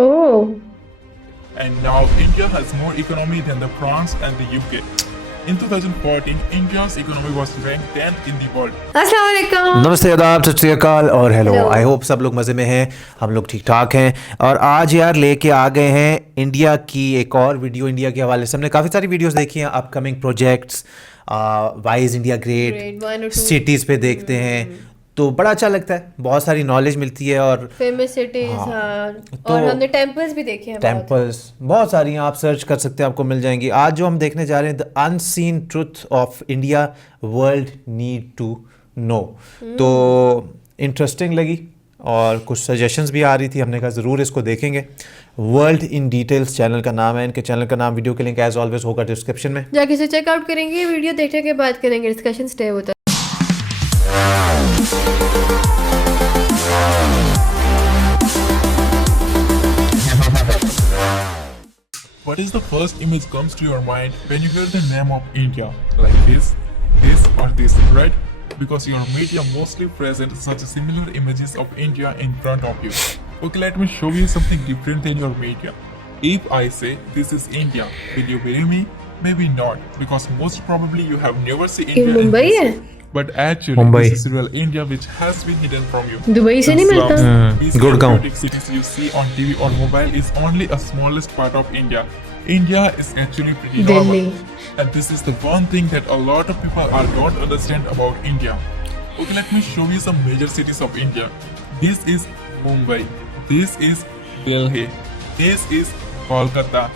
Oh. And now India has more economy than the France and the UK. In 2014, India's economy was ranked 10th in the world. अस्सलाम वालेकुम। नमस्ते, आदाब, सत श्री अकाल और hello. Hello. I hope सब लोग मज़े में हैं, हम लोग ठीक ठाक हैं। और आज यार लेके आ गए हैं इंडिया की एक और वीडियो। इंडिया के हवाले से हमने काफ़ी सारी वीडियोस देखी हैं, upcoming projects, why is India Grade one or great, two. Cities पे देखते हैं तो बड़ा अच्छा लगता है, बहुत सारी नॉलेज मिलती है। और फेमस सिटीज तो और हमने टेम्पल्स भी देखे हैं। टेम्पल्स बहुत सारी हैं, आप सर्च कर सकते हैं, आपको मिल जाएंगी। आज जो हम देखने जा रहे हैं, the unseen truth of India world need to know, तो इंटरेस्टिंग लगी और कुछ सजेशंस भी आ रही थी, हमने कहा ज़रूर इसको देखेंगे। वर्ल्ड इन डिटेल्स चैनल का नाम है, इनके चैनल का नाम, वीडियो के लिंक एज ऑलवेज होगा डिस्क्रिप्शन में, जाके इसे चेकआउट करेंगे, वीडियो देखने के बाद करेंगे डिस्कशन, स्टे होता है। What is the first image comes to your mind when you hear the name of India? Like this or this, right? Because your media mostly present such similar images of India in front of you. Okay, let me show you something different than your media. If I say this is India, will you believe me? Maybe not, because most probably you have never seen India in Mumbai है? person. But actually, Mumbai. this is real India which has been hidden from you. Dubai से नहीं मिलता? These Gurgaon. chaotic cities you see on TV or mobile is only a smallest part of India. India is actually pretty normal. Delhi. And this is the one thing that a lot of people don't understand about India. Okay, let me show you some major cities of India. This is Mumbai. This is Delhi. This is Kolkata.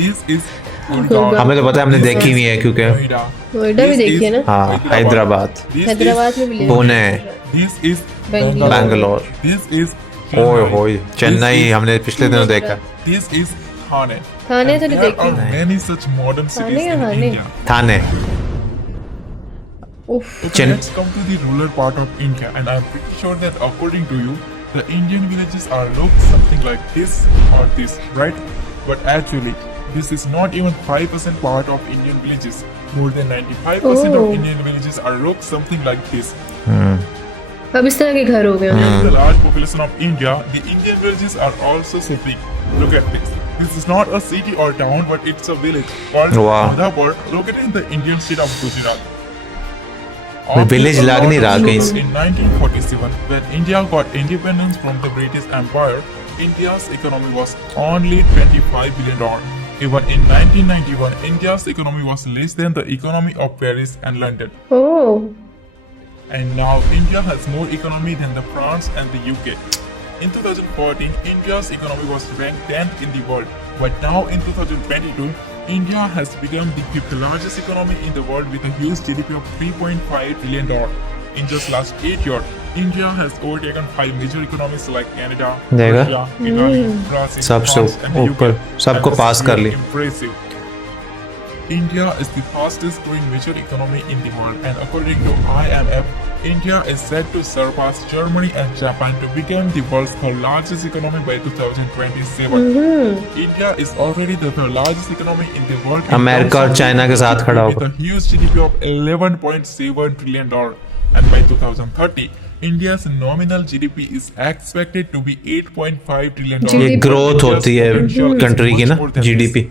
This is Gurgaon. हमें तो पता है, हमने देखी हुई है क्योंकि Noida. Noida भी This देखी है is ना? हाँ, हैदराबाद, This हैदराबाद में भी लिया। Pune, This is Bangalore. Bangalore, This is ओए Chennai. होए, चेन्नई This is- हमने पिछले दिनों देखा। This is Thane. थाने तो And नहीं there देखी। are many such modern cities या in थाने? India. थाने, उफ। Okay, let's come to the rural part of India, and I'm pretty sure that according to you, the Indian villages are look something like this or this, right? But actually, this is not even 5% part of Indian villages. More than 95% Oh. of Indian villages are look something like this. अब इस तरह के घर हो गए हैं। With the large population of India, the Indian villages are also so big. Look at this. This is not a city or town, but it's a village called Wow. Madhapur, located in the Indian state of Gujarat. village लग नहीं रहा कहीं से। In 1947, when India got independence from the British Empire, India's economy was only $25 billion. Even in 1991, India's economy was less than the economy of Paris and London. Oh. And now India has more economy than the France and the UK. In 2014, India's economy was ranked 10th in the world. But now in 2022, India has become the 5th largest economy in the world with a huge GDP of $3.5 trillion. In just last 8 years, India has overtaken 5 major economies like Canada, देखा? Russia, Italy, Brazil, सबसे France and the ऊपर, UK. सबको And this pass is कर really ली। Impressive. India is the fastest growing major economy in the world, and according to IMF, India is set to surpass Germany and Japan to become the world's third largest economy by 2027. India is already the third largest economy in the world. in America terms और of China के साथ खड़ा with होगा। a huge GDP of $11.7 trillion, and by 2030, India's nominal GDP is expected to be $8.5 trillion. ये growth होती है country की ना, जीडीपी।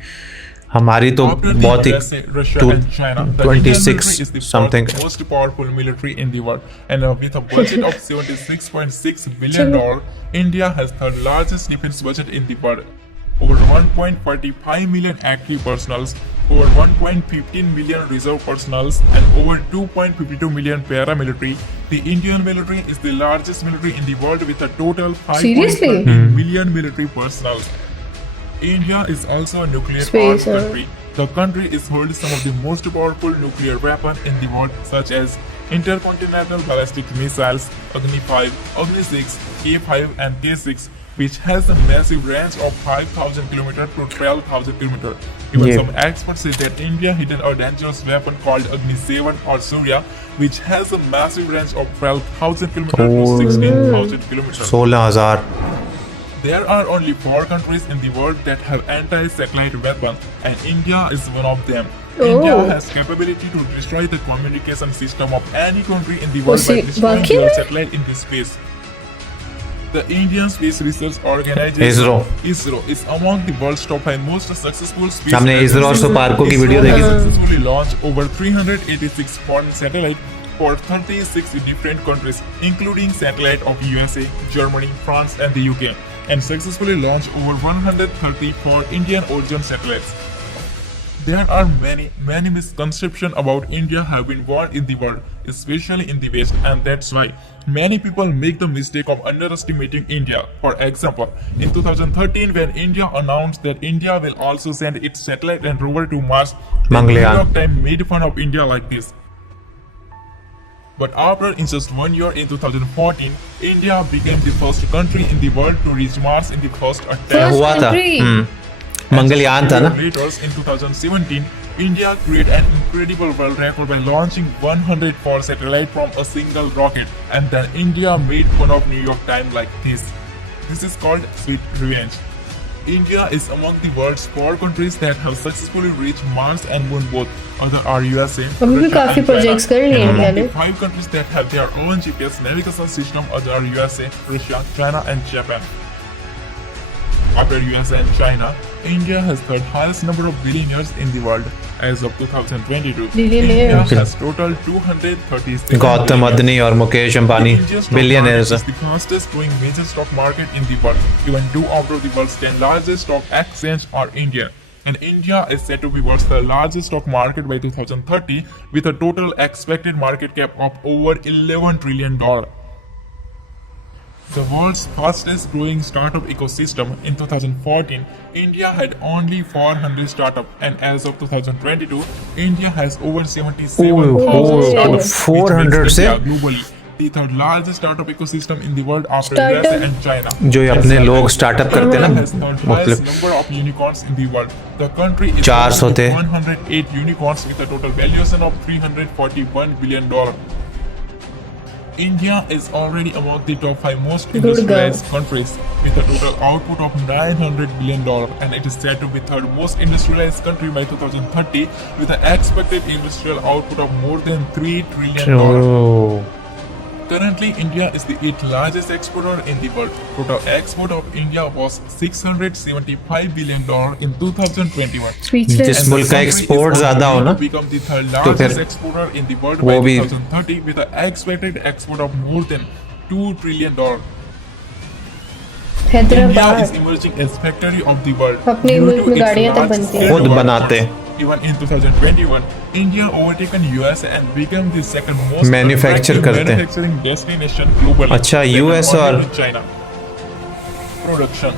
हमारी तो After the बहुत ही USA, Russia and China, the Indian 26 military is the something। fourth most powerful military in the world, and with a budget of $76.6 billion, India has third largest defense budget in the world. Over 1.45 million active personals, over 1.15 million reserve personals, and over 2.52 million paramilitary. The Indian military is the largest military in the world with a total 5.13 million military personnel. India is also a nuclear Space, armed country. The country is holding some of the most powerful nuclear weapons in the world, such as intercontinental ballistic missiles, Agni 5, Agni 6, K5 and K6, which has a massive range of 5,000 km to 12,000 km. Even Yeah. some experts say that India hidden a dangerous weapon called Agni 7 or Surya, which has a massive range of 12,000 km to 16,000 km. 16,000। There are only 4 countries in the world that have anti-satellite weapons, and India is one of them. India has capability to destroy the communication system of any country in the world by destroying वाकई their में? satellite into space. The Indian Space Research Organization ISRO is among the world's top 5 most successful space हमने ISRO और agencies. SUPARCO की ISRO video has देखी successfully launched over 386 foreign satellites for 36 different countries, including satellites of USA, Germany, France, and the UK, and successfully launched over 130 for Indian origin satellites. There are many misconceptions about India have been born in the world, especially in the West, and that's why many people make the mistake of underestimating India. For example, in 2013, when India announced that India will also send its satellite and rover to Mars, the New York Times made fun of India like this. But after in just 1 year in 2014, India became the first country in the world to reach Mars in the first attempt. हुआ था मंगलयान था ना Later, in 2017, India created an incredible world record by launching 104 satellites from a single rocket, and then India made fun of New York Times like this. This is called sweet revenge. India is among the world's 4 countries that have successfully reached Mars and Moon both. Other are USA, अभी भी Russia, काफी and China. Projects कर लिए And India among ने the 5 countries that have their own GPS navigation system, other are USA, Russia, China, and Japan. After USA and China, India has third highest number of billionaires in the world. As of 2022, Billionaires. India has total 236 Gautam अदनी और Mukesh Ambani billionaires is the fastest growing major stock market in the world. Even 2 out of the world's 10 largest stock exchanges are Indian. And India is said to be world's the largest stock market by 2030 with a total expected market cap of over $11 trillion. The world's fastest growing startup ecosystem in 2014, India had only 400 startups, and as of 2022, India has over 77,000 startups, 400 which makes से India globally the third largest startup ecosystem in the world after USA and China. जो ये अपने लोग startup करते हैं India ना has third highest मतलब number of unicorns in the world. The country is 400 थे 108 unicorns with a total valuation of $341 billion. India is already among the top 5 most industrialized countries with a total output of $900 billion, and it is said to be third most industrialized country by 2030 with an expected industrial output of more than $3 trillion. Currently, India is the 8th largest exporter in the world. Total export of India was $675 billion in 2021. जिस मुल्क का export ज्यादा हो ना become the third तो फिर largest exporter in the world वो by भी 2030 with an expected export of more than $2 trillion. India Hyderabad is emerging as factory of the world. अपने Due मुल्क to में its गाड़ियां तक large बनती हैं। scale खुद of बनाते exports. Even in 2021, India overtaken USA and became the second most Manufacture attractive करते हैं। manufacturing destination globally. अच्छा, second US only और to China. Production.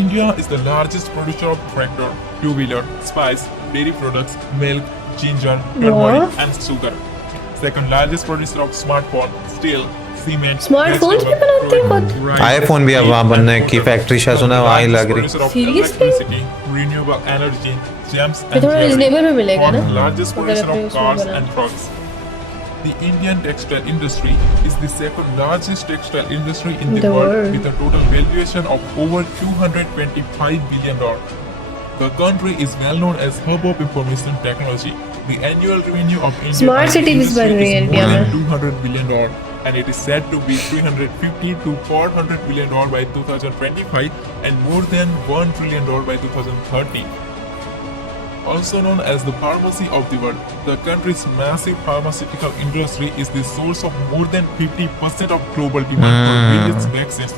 India is the largest producer of tractor, two-wheeler, spice, dairy products, milk, ginger, turmeric, and sugar. Second largest producer of smartphone, steel, cement, Smartphones भी बनाते हैं खुद? IPhone भी अब वहाँ बनने की फैक्ट्री शायद सुना है वहाँ ही लग रही Seriously? renewable energy, gems ये and थोड़ा jewelry. reasonable में मिलेगा ना? Fourth largest अगर producer अपने of उसमें cars बना। and trucks. The Indian textile industry is the second largest textile industry in the The world world. with a total valuation of over $225 billion. The country is well known as hub of information technology. The annual revenue of India Smart IT cities industry बन रही है is India more में। than $200 billion, and it is said to be $350 to $400 billion by 2025 and more than $1 trillion by 2030. Also known as the pharmacy of the world, the country's massive pharmaceutical industry is the source of more than 50% of global demand for various vaccines.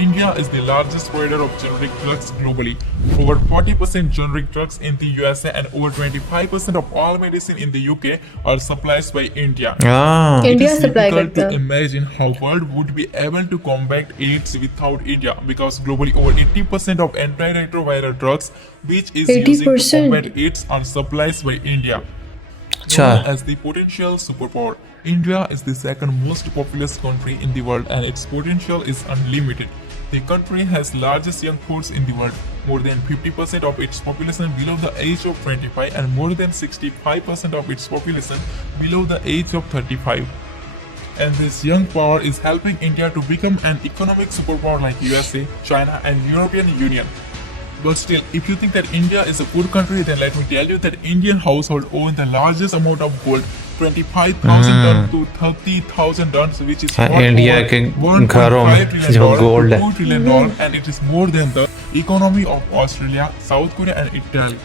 India is the largest provider of generic drugs globally. Over 40% generic drugs in the USA and over 25% of all medicine in the UK are supplied by India. हाँ It India is supply difficult करता to है। imagine how world would be able to combat AIDS without India because globally over 80% of antiretroviral drugs which is using to 80%? combat AIDS are supplied by India. अच्छा Known as the potential superpower, India is the second most populous country in the world and its potential is unlimited. The country has largest young force in the world, more than 50% of its population below the age of 25 and more than 65% of its population below the age of 35. And this young power is helping India to become an economic superpower like USA, China and European Union. But still, if you think that India is a poor country, then let me tell you that Indian household own the largest amount of gold, 25,000 tons to 30,000 tons, which is worth India over के घरों में $1.5 trillion जो gold to है $2 trillion, and it is more than the economy of Australia, South Korea, and Italy.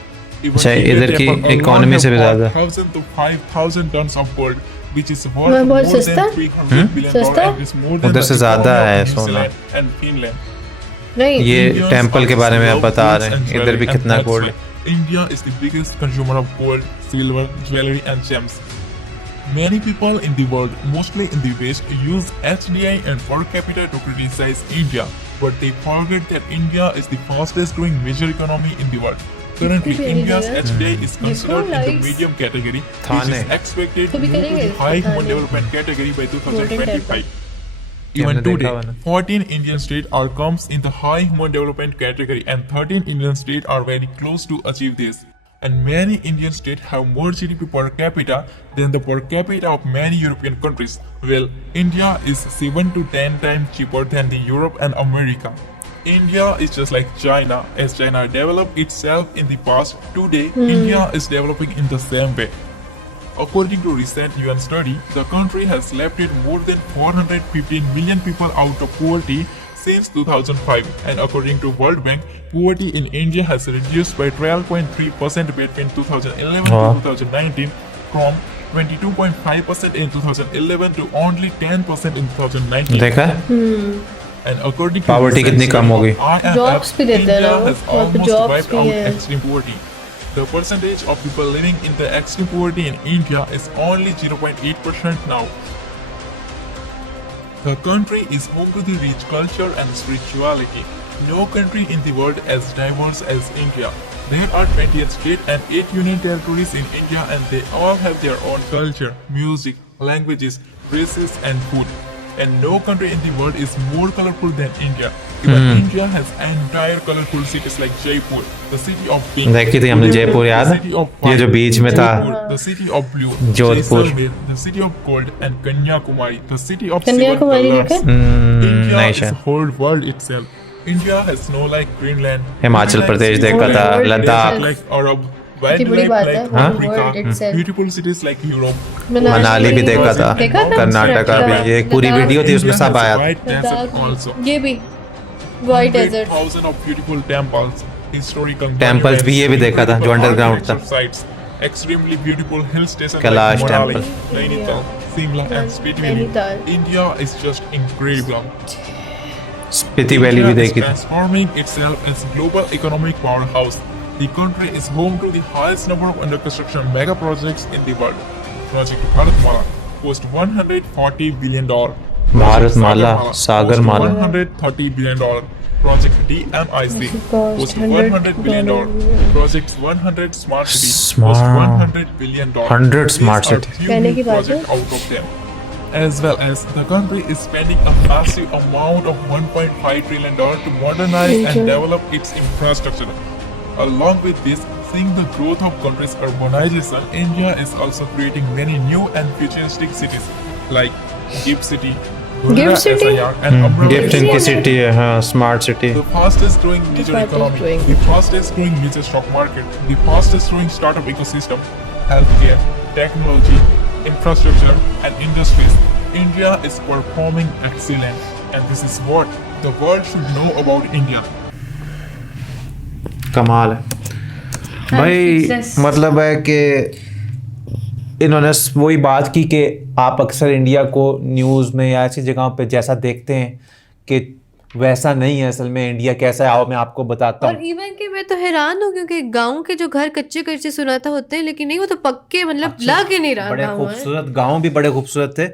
Even अच्छा Indian इधर की temple alone economy से भी have ज्यादा 1,000 to 5,000 tons of gold, which is worth बहुत more सस्ता? than $300 billion, सस्ता? and is more than उधर the से ज्यादा economy है of New सोना। Zealand and Finland. नहीं ये Indians टेम्पल के also बारे में आप love बता goods रहे and हैं इधर भी jewelry, and कितना that's गोल्ड why है। India is the biggest consumer of gold, silver, jewelry, and gems. Many people in the world, mostly in the West, use HDI and per capita to criticize India, but they forget that India is the fastest growing major economy in the world. Currently, भी India's है। HDI is considered in the likes medium category, which Thane. is expected तो to भी move to करेंगे the इसको high human Thane. development category by Golden 2025. हमने Even देखा today, हुआ ना। 14 Indian states are comes in the high human development category, and 13 Indian states are very close to achieve this. And many Indian states have more GDP per capita than the per capita of many European countries. Well, India is 7 to 10 times cheaper than the Europe and America. India is just like China. As China developed itself in the past, today India is developing in the same way. According to recent UN study, the country has lifted more than 415 million people out of poverty since 2005, and according to World Bank, poverty in India has reduced by 12.3% between 2011 to 2019, from 22.5% in 2011 to only 10% in 2019. देखा And according to Poverty recent कितनी कम हो गई। study, IMF, Jobs भी देते हैं ना India वो, has वहाँ पे almost jobs wiped भी out हैं। extreme poverty. The percentage of people living in the extreme poverty in India is only 0.8% now. The country is home to the rich culture and spirituality. No country in the world as diverse as India. There are 28 states and 8 union territories in India, and they all have their own culture, music, languages, races, and food. And no country in the world is more colorful than India. Even India has entire colorful cities like Jaipur, the city of pink. देखी थी हमने जयपुर, याद the है? city of ये जो fire, बीच में था। Jaipur, the city of blue, Jodhpur. Jaisalmer, the city of gold, and Kanyakumari, the city of Kanyakumari seven देखा? colors. India नहीं is शायद। a whole world itself. India has snow like Greenland, Himachal Greenland Pradesh is देखा था, Greenland, Ladakh. desert like Arab, कितनी बड़ी wildlife बात है, like whole world Africa, itself। beautiful cities like Europe. Manali भी देखा था, देखा था? कर्नाटका भी, ये एक पूरी वीडियो थी उसमें सब आया था। White desert also. ये भी white desert. 100,000 of beautiful temples, historical Temples भी ये भी देखा था, जो beautiful underground था। architecture sites, extremely beautiful hill stations Kailash like Manali, temple। Nainital, Simla, and Spiti Valley. Nainital. India is just incredible. Spiti valley भी India is देखी थी। transforming itself as global economic powerhouse. The country is home to the highest number of under construction mega projects in the world. Project Bharatmala cost $140 billion. Bharatmala, Sagarmala. $130 billion. Project DMIC cost $100 billion. Project 100 Smart City cost $100 billion. 100 smart These are city। few कहने की new बात है। projects out of them. As well as the country is spending a massive amount of $1.5 trillion to modernize and develop its infrastructure. Along with this, seeing the growth of country's urbanization, India is also creating many new and futuristic cities like Gift City, Gift City? SIR, and Amravati. Gift इनकी city है, हाँ, smart city. The fastest growing major fastest economy, growing. the fastest growing major stock market, the fastest growing startup ecosystem, healthcare, technology, infrastructure, and industries. India is performing excellent, and this is what the world should know about India. कमाल है भाई। success। मतलब है कि इन्होंने वही बात की कि आप अक्सर इंडिया को न्यूज़ में या ऐसी जगहों पे जैसा देखते हैं कि वैसा नहीं है असल में। इंडिया कैसा है आओ मैं आपको बताता और हूँ। इवन कि मैं तो हैरान हूँ क्योंकि गांव के जो घर कच्चे कच्चे सुनाता होते हैं, लेकिन नहीं, वो तो पक्के, मतलब लग ही नहीं रहा बड़े गाँव है। खूबसूरत गांव भी बड़े खूबसूरत थे।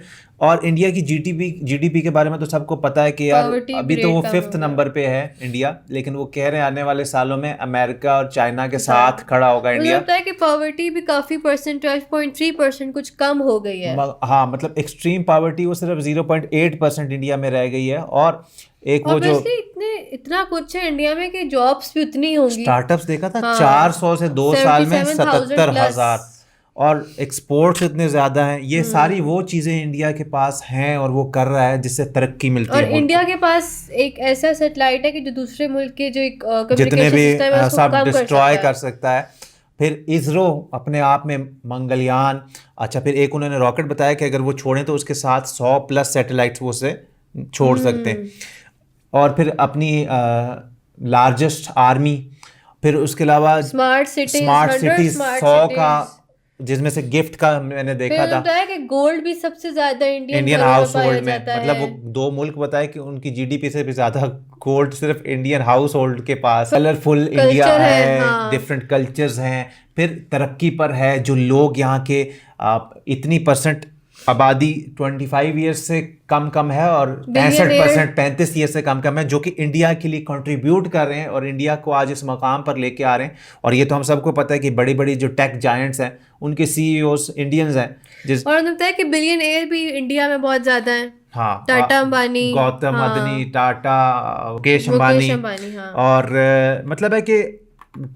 और इंडिया की जीडीपी के बारे में तो सबको पता है कि यार Poverty अभी तो rate वो कम 5th हो गया। नंबर पे है इंडिया, लेकिन वो कह रहे हैं आने वाले सालों में अमेरिका और चाइना के साथ खड़ा होगा मुझे इंडिया। लगता है कि पॉवर्टी भी काफी परसेंट, 12.3% कुछ कम हो गई है। हाँ मतलब एक्सट्रीम पॉवर्टी वो सिर्फ 0.8% इंडिया में रह गई है। और एक वो जो Obviously इतना कुछ है इंडिया में कि जॉब्स भी उतनी होंगी। स्टार्टअप्स देखा था हाँ। 400 से 2 साल में 77,000 77,000। और एक्सपोर्ट्स इतने ज़्यादा हैं, ये सारी वो चीज़ें इंडिया के पास हैं और वो कर रहा है जिससे तरक्की मिलती और है मुल्क इंडिया के पास एक ऐसा सैटेलाइट है कि जो दूसरे मुल्क के जो एक को। जितने कम्युनिकेशन भी सिस्टम है उसको सब कम कर डिस्ट्रॉय सकता कर है। सकता है। फिर इसरो अपने आप में मंगलयान, अच्छा फिर एक उन्होंने रॉकेट बताया कि अगर वो छोड़ें तो उसके साथ 100+ सैटेलाइट्स वो उसे छोड़ सकते हैं। और फिर अपनी लार्जेस्ट आर्मी, फिर उसके अलावा smart cities, smart 100 cities smart 100 का, सिटीज। जिसमें से गिफ्ट का मैंने फिर देखा था बताया कि गोल्ड भी सबसे ज्यादा इंडियन इंडियन घरों में हाउस पाया होल्ड में, जाता मतलब है। वो 2 मुल्क बताए कि उनकी जीडीपी से भी ज्यादा गोल्ड सिर्फ इंडियन हाउस होल्ड के पास। कलरफुल इंडिया कल्चर है, है, हाँ। डिफरेंट कल्चर्स हैं, फिर तरक्की पर है, जो लोग यहाँ के इतनी परसेंट आबादी 25 ईयर्स से कम है और बिलियनियर 65% 35 ईयर से कम है, जो कि इंडिया के लिए कंट्रीब्यूट कर रहे हैं और इंडिया को आज इस मकाम पर लेके आ रहे हैं। और ये तो हम सबको पता है कि बड़ी बड़ी जो टेक जायंट्स हैं उनके सीईओस इंडियंस हैं। जिस और उन्होंने बताया कि बिलियनियर भी इंडिया में बहुत ज्यादा है। हाँ, टाटा अंबानी, गौतम अदानी, हाँ, टाटा, मुकेश मुकेश अंबानी। अंबानी, हाँ। और मतलब है कि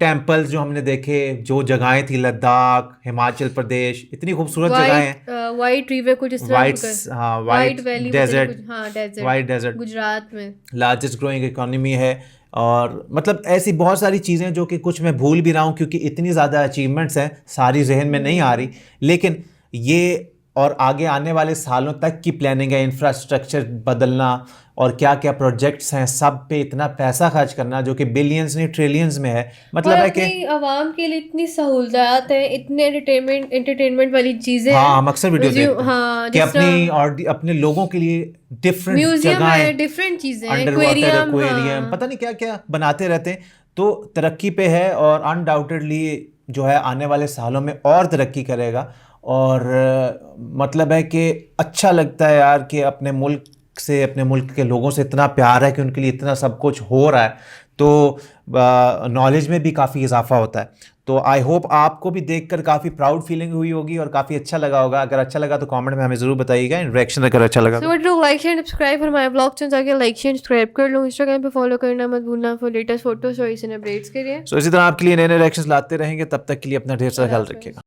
टेम्पल्स जो हमने देखे, जो जगहें थी, लद्दाख, हिमाचल प्रदेश, इतनी खूबसूरत जगहें हैं। वाइट रिवर कुछ इस तरह वाइट, हाँ, वाइट वाइट वैली डेजर्ट, कुछ, हाँ, डेजर्ट, वाइट डेजर्ट गुजरात में। लार्जेस्ट ग्रोइंग इकोनॉमी है। और मतलब ऐसी बहुत सारी चीज़ें जो कि कुछ मैं भूल भी रहा हूँ क्योंकि इतनी ज़्यादा अचीवमेंट्स हैं, सारी जहन में नहीं आ रही। लेकिन ये और आगे आने वाले सालों तक की प्लानिंग है, इंफ्रास्ट्रक्चर बदलना और क्या क्या प्रोजेक्ट्स हैं, सब पे इतना पैसा खर्च करना जो कि बिलियंस नहीं ट्रिलियंस में है। और मतलब है कि अपनी आवाम के लिए इतनी सहूलत है, इतने एंटरटेनमेंट वाली चीजें हाँ, हैं। हम अक्सर वीडियो देखते हैं हाँ, कि जिस अपनी तरह और अपने लोगों के लिए डिफरेंट म्यूजियम है, जगहें, डिफरेंट चीजें हैं, अंडर वाटर एक्वेरियम, एक्वेरियम, हाँ। पता नहीं क्या क्या बनाते रहते हैं। तो तरक्की पे है और अनडाउटेडली जो है आने वाले सालों में और तरक्की करेगा। और मतलब है कि अच्छा लगता है यार कि अपने मुल्क से, अपने मुल्क के लोगों से इतना प्यार है कि उनके लिए इतना सब कुछ हो रहा है, तो नॉलेज में भी काफ़ी इजाफा होता है। तो आई होप आपको भी देखकर काफ़ी प्राउड फीलिंग हुई होगी और काफ़ी अच्छा लगा होगा। अगर अच्छा लगा तो कमेंट में हमें ज़रूर बताइएगा, रिएक्शन अगर अच्छा लगा so do like share subscribe for my blog channel, जाके लाइक शेयर सब्सक्राइब कर लो। इंस्टाग्राम पे फॉलो करना मत भूलना for latest photo stories and updates के लिए। सो इसी तरह आपके लिए नए नए रिएक्शंस लाते रहेंगे, तब तक के लिए अपना ढेर सारा ख्याल अल्लाह हाफ़िज़। रखिएगा।